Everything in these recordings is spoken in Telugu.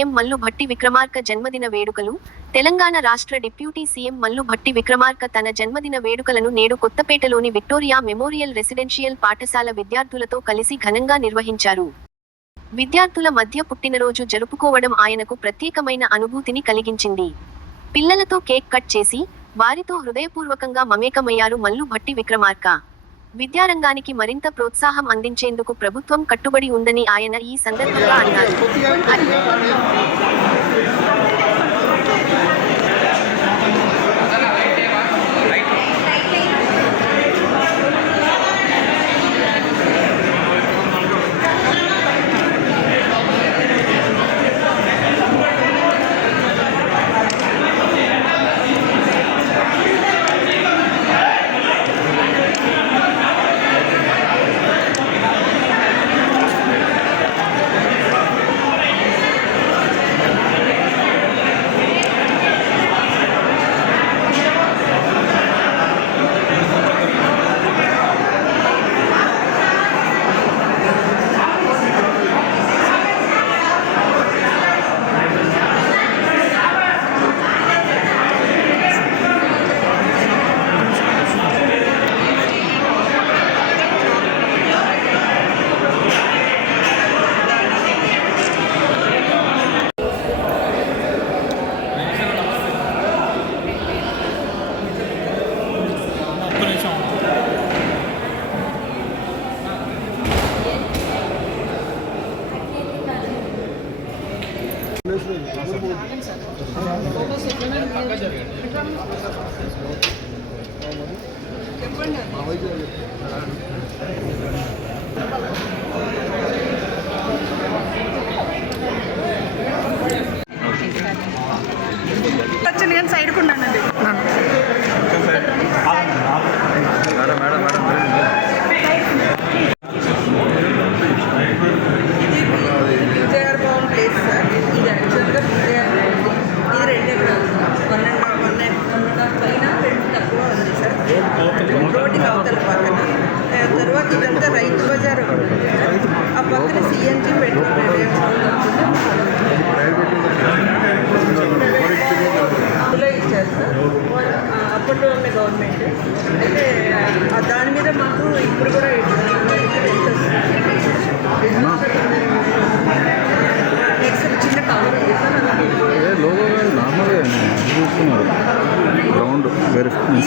సీఎం మల్లు భట్టి విక్రమార్క జన్మదిన వేడుకలు. తెలంగాణ రాష్ట్ర డిప్యూటీ సీఎం మల్లు భట్టి విక్రమార్క తన జన్మదిన వేడుకలను నేడు కొత్తపేటలోని విక్టోరియా మెమోరియల్ రెసిడెన్షియల్ పాఠశాల విద్యార్థులతో కలిసి ఘనంగా నిర్వహించారు. విద్యార్థుల మధ్య పుట్టినరోజు జరుపుకోవడం ఆయనకు ప్రత్యేకమైన అనుభూతిని కలిగించింది. పిల్లలతో కేక్ కట్ చేసి వారితో హృదయపూర్వకంగా మమేకమయ్యారు మల్లు భట్టి విక్రమార్క. విద్యారంగానికి మరింత ప్రోత్సాహం అందించేందుకు ప్రభుత్వం కట్టుబడి ఉందని ఆయన ఈ సందర్భంగా అన్నారు.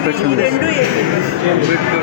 Kaç kaç Ürünlü yediğimiz.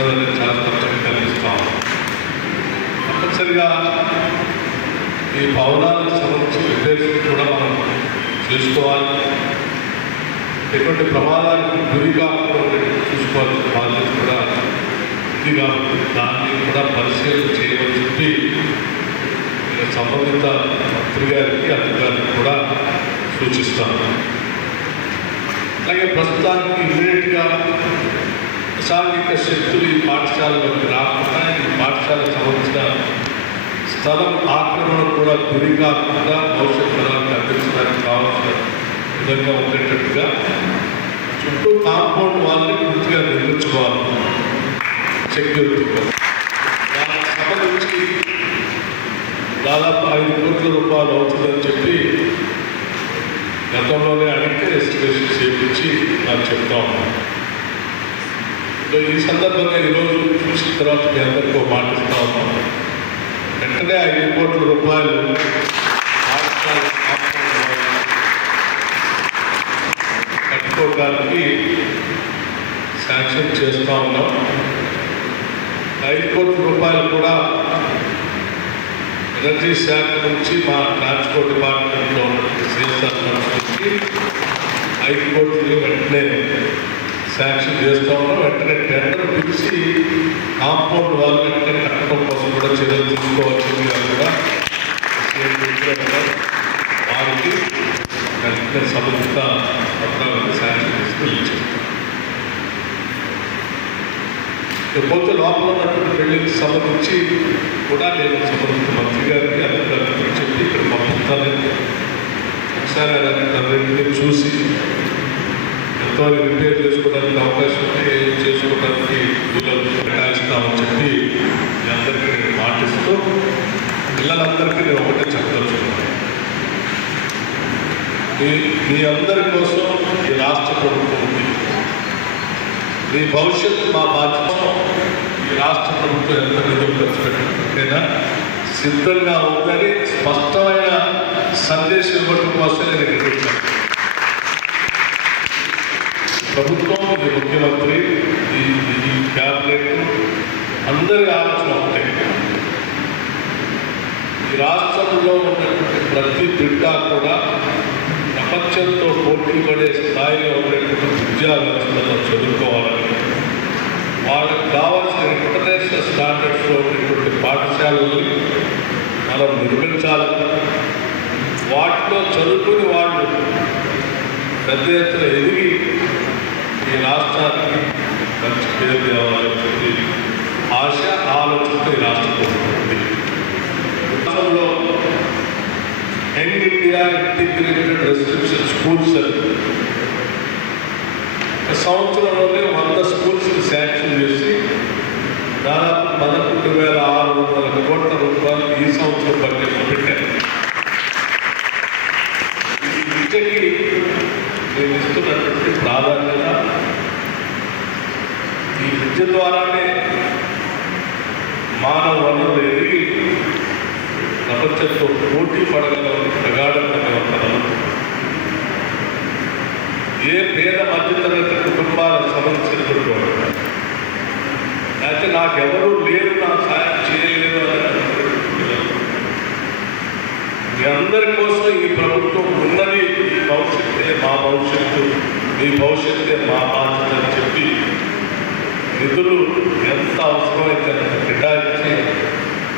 పిల్లలకు చాలా తప్పని కలిగిస్తాం తప్పనిసరిగా ఈ భవనాలకు సంబంధించి రిపేర్స్ కూడా మనం చేసుకోవాలి. ఎటువంటి ప్రమాదానికి గురి కాకుండా చూసుకోవాల్సిన బాధ్యత కూడా ఇదిగా కాబట్టి దాన్ని కూడా పరిశీలన చేయవలసి చెప్పి సంబంధిత మంత్రి గారికి అధికారులకు కూడా సూచిస్తాను. అలాగే ప్రస్తుతానికి ఇమీడియట్గా సాంఘిక శక్తులు ఈ పాఠశాలలోకి రాకుండా ఈ పాఠశాల సంబంధించిన స్థలం ఆక్రమణ కూడా గురి కాకుండా భవిష్యత్ తరానికి అందించడానికి కావాల్సిన విధంగా ఉండేటట్టుగా చుట్టూ కాంపౌండ్ వాళ్ళని పూర్తిగా నిర్మించుకోవాలి. సెక్యూరిటీగా దానికి సంబంధించి దాదాపు ఐదు కోట్ల రూపాయలు అవుతుందని చెప్పి గతంలోనే అడిగితే ఎస్టిమేషన్ చేయించి నాకు చెప్తా ఉన్నాను ఈ సందర్భంగా ఈరోజు చూసిన తర్వాత మీ అందరికీ ఒక మాట ఇస్తా ఉన్నాను వెంటనే ఐదు కోట్ల రూపాయలు కట్టుకోవడానికి శాంక్షన్ చేస్తూ ఉన్నాం. ఐదు కోట్ల రూపాయలు కూడా ఎనర్జీ శాఖ నుంచి మా ట్రాన్స్పోర్ట్ డిపార్ట్మెంట్లో ఉన్నటువంటి సిఎస్ఆర్ నుంచి ఐదు కోట్లు వెంటనే శాంక్షన్ చేస్తూ ఉన్నాం వెంటనే టెండర్ పిలిచి కాంపౌండ్ వాళ్ళు వెంటనే కట్టడం కోసం కూడా చర్యలు తీసుకోవాల్సింది కూడా వారికి వెంటనే సంబంధిత పత్రాలను శాంక్షన్ తీసుకుని ఇచ్చారు. ఇకపోతే లోపల ఉన్నటువంటి బిల్డింగ్కి సంబంధించి కూడా నేను సంబంధిత మంత్రి గారికి అధికారులకు చెప్పి ఇక్కడ పంపిస్తానని ఒకసారి రెండింటిని చూసి ఎంతవరకు రిపేర్ చేసుకోవడానికి అవకాశం ఉంటే చేసుకోవడానికి వీళ్ళని కేటాయిస్తామని చెప్పి మీ అందరికీ నేను మాటిస్తూ పిల్లలందరికీ నేను ఒకటే చెప్పదలుచుకున్నాను. మీ అందరి కోసం ఈ రాష్ట్ర ప్రభుత్వం ఉంది. మీ భవిష్యత్తు మా బాధ్యత ఈ రాష్ట్ర ప్రభుత్వం ఎంత నిధులు ఖర్చు పెట్టినా సిద్ధంగా ఉందని స్పష్టమైన సందేశం ఇవ్వడం కోసం నేను ఇక్కడికి వచ్చాను. ప్రభుత్వం ఇది ముఖ్యమంత్రి ఈ క్యాబినెట్ అందరి ఆలోచన ఒకటే. ఈ రాష్ట్రంలో ఉన్నటువంటి ప్రతి బిడ్డ కూడా ప్రపంచంతో పోటీ పడే స్థాయిలో ఉన్నటువంటి విద్యా వ్యవస్థలో చదువుకోవాలని వాళ్ళకి కావాల్సిన ఇంటర్నేషనల్ స్టాండర్డ్స్లో ఉన్నటువంటి పాఠశాలలు మనం నిర్మించాలని వాటిలో చదువుకుని వాళ్ళు పెద్ద ఎత్తున ఎదిగి రాష్ట్రానికి మంచి పేరు తేవాలని ఆశ ఆలోచనతో ఈ రాష్ట్రం కోరుకుంటుంది ఉంది రాష్ట్రంలో young India integrated residential schools సంవత్సరంలోనే వంద స్కూల్స్ శాంక్షన్ చేసి దాదాపు పదకొండు వేల ఆరు వందల కోట్ల రూపాయలు ఈ సంవత్సరం బడ్జెట్లో పెట్టారు ఈ విద్యకి నేను ఇస్తున్నటువంటి ప్రాధాన్యత ఈ విద్య ద్వారానే మానవ వనరులు ఎదిగి ప్రపంచంతో పోటీ పడగల ప్రగాఢమైన ఏ పేద మధ్యతరగతి కుటుంబాలకు సంబంధించినటువంటి అయితే నాకెవరూ లేరు నా సాయం చేయలేదు అని మీ అందరి కోసం ఈ ప్రభుత్వం ఉన్నది ఈ భవిష్యత్తే మా భవిష్యత్తు మీ భవిష్యత్తే మా బాధ్యత నిధులు ఎంత అవసరమైతే అంత కేటాయించి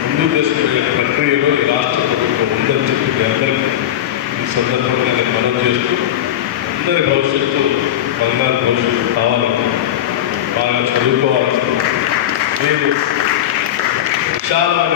ముందు చేసుకునే ప్రక్రియలో ఈ రాష్ట్ర ప్రభుత్వం ఉందని చెప్పి మీ అందరికీ ఈ సందర్భంగా నేను మనం చేస్తూ అందరి భవిష్యత్తు బంగారు భవిష్యత్తు కావాలని బాగా చదువుకోవాలని మీరు విశాలమైన